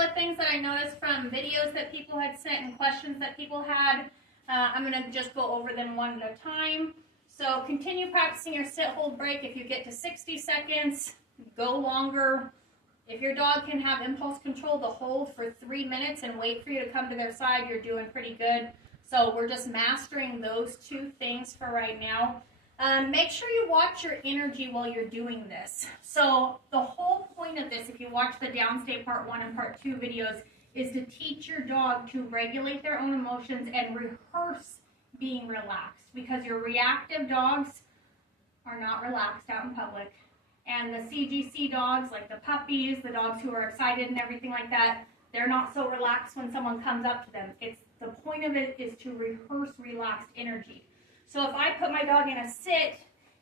of things that I noticed from videos that people had sent and questions that people had. I'm going to just go over them one at a time. So continue practicing your sit, hold, break. If you get to 60 seconds, go longer. If your dog can have impulse control to hold for 3 minutes and wait for you to come to their side, you're doing pretty good. So we're just mastering those 2 things for right now. Make sure you watch your energy while you're doing this. So the whole point of this, if you watch the Downstate Part 1 and Part 2 videos, is to teach your dog to regulate their own emotions and rehearse being relaxed, because your reactive dogs are not relaxed out in public. And the CGC dogs, like the puppies, the dogs who are excited and everything like that, they're not so relaxed when someone comes up to them. The point of it is to rehearse relaxed energy. So if I put my dog in a sit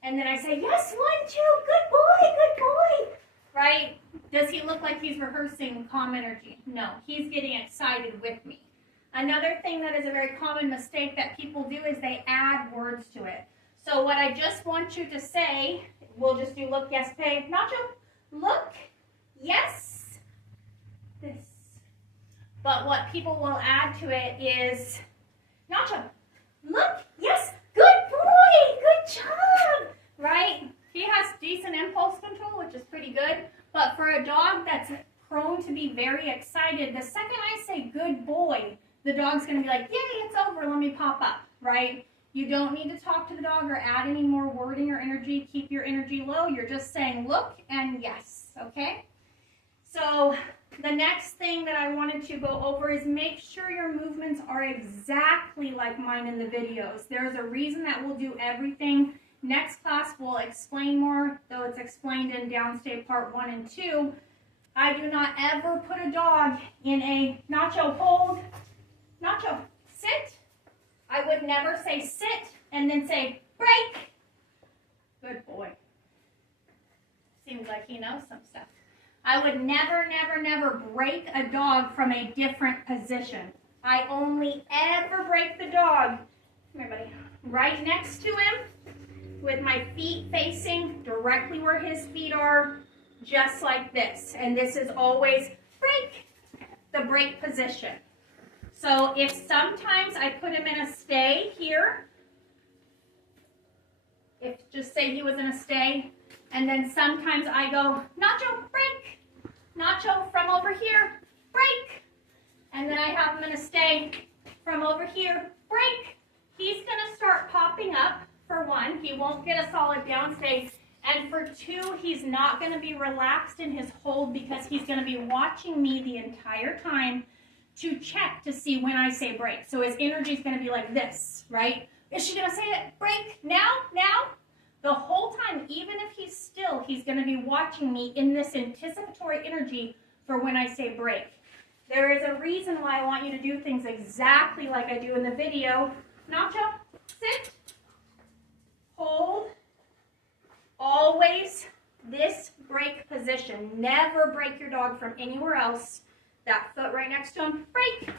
and then I say, yes, 1, 2, good boy, right? Does he look like he's rehearsing calm energy? No, he's getting excited with me. Another thing that is a very common mistake that people do is they add words to it. So what I just want you to say, we'll just do look, yes, pay. Nacho, look, yes, this. But what people will add to it is, Nacho, look, yes, good boy, good job, right? He has decent impulse control, which is pretty good. But for a dog that's prone to be very excited, the second I say good boy, the dog's going to be like, yay, it's over, let me pop up, right? You don't need to talk to the dog or add any more wording or energy. Keep your energy low. You're just saying look and yes, okay? So the next thing that I wanted to go over is make sure your movements are exactly like mine in the videos. There's a reason that we'll do everything. Next class we'll explain more, though it's explained in Downstate Part 1 and 2. I do not ever put a dog in a Nacho hold, Nacho sit. I would never say sit and then say break. Good boy. Seems like he knows some stuff. I would never, never, never break a dog from a different position. I only ever break the dog, come here, buddy, right next to him with my feet facing directly where his feet are, just like this. And this is always break, the break position. So if sometimes I put him in a stay here, just say he was in a stay, and then sometimes I go, Nacho, break. Nacho, from over here, break. And then I have him in a stay from over here, break. He's going to start popping up, for 1. He won't get a solid down stay. And for 2, he's not going to be relaxed in his hold because he's going to be watching me the entire time to check to see when I say break. So his energy is going to be like this, right? Is she going to say it? Break now? Now? The whole time, even if he's still, he's going to be watching me in this anticipatory energy for when I say break. There is a reason why I want you to do things exactly like I do in the video. Nacho, sit, hold, always this break position. Never break your dog from anywhere else. That foot right next to him, break.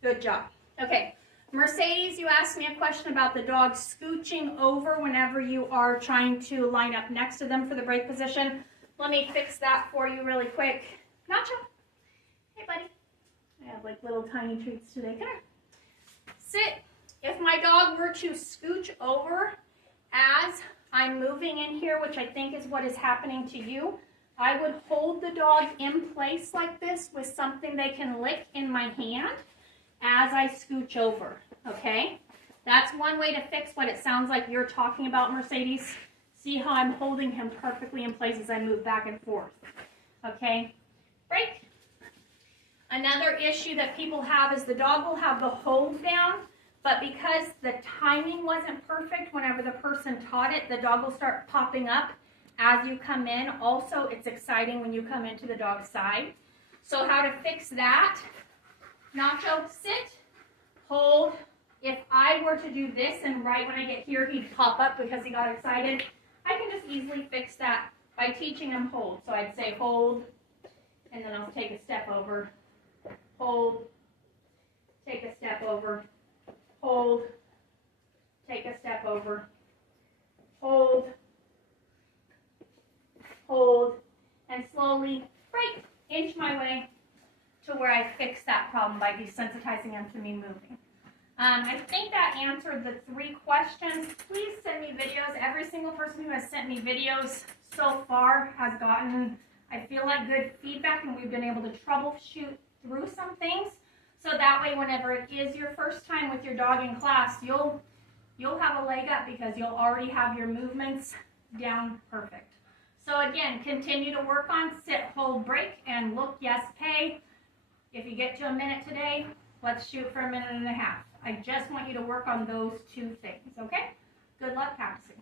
Good job. Okay. Mercedes, you asked me a question about the dog scooching over whenever you are trying to line up next to them for the break position. Let me fix that for you really quick. Nacho, hey buddy. I have like little tiny treats today. Come here. Sit. If my dog were to scooch over as I'm moving in here, which I think is what is happening to you, I would hold the dog in place like this with something they can lick in my hand as I scooch over, okay? That's one way to fix what it sounds like you're talking about, Mercedes. See how I'm holding him perfectly in place as I move back and forth, okay? Break. Another issue that people have is the dog will have the hold down, but because the timing wasn't perfect whenever the person taught it, the dog will start popping up as you come in. Also, it's exciting when you come into the dog's side. So how to fix that? Nacho, sit, hold. If I were to do this and right when I get here he'd pop up because he got excited, I can just easily fix that by teaching him hold. So I'd say hold, and then I'll take a step over, hold, take a step over, hold, take a step over, hold, hold, and slowly break, inch my way, to where I fix that problem by desensitizing them to me moving. I think that answered the 3 questions. Please send me videos. Every single person who has sent me videos so far has gotten, I feel like, good feedback, and we've been able to troubleshoot through some things. So that way, whenever it is your first time with your dog in class, you'll have a leg up because you'll already have your movements down perfect. So again, continue to work on sit, hold, break, and look, yes, pay. If you get to a minute today, let's shoot for a minute and a half. I just want you to work on those 2 things, okay? Good luck practicing.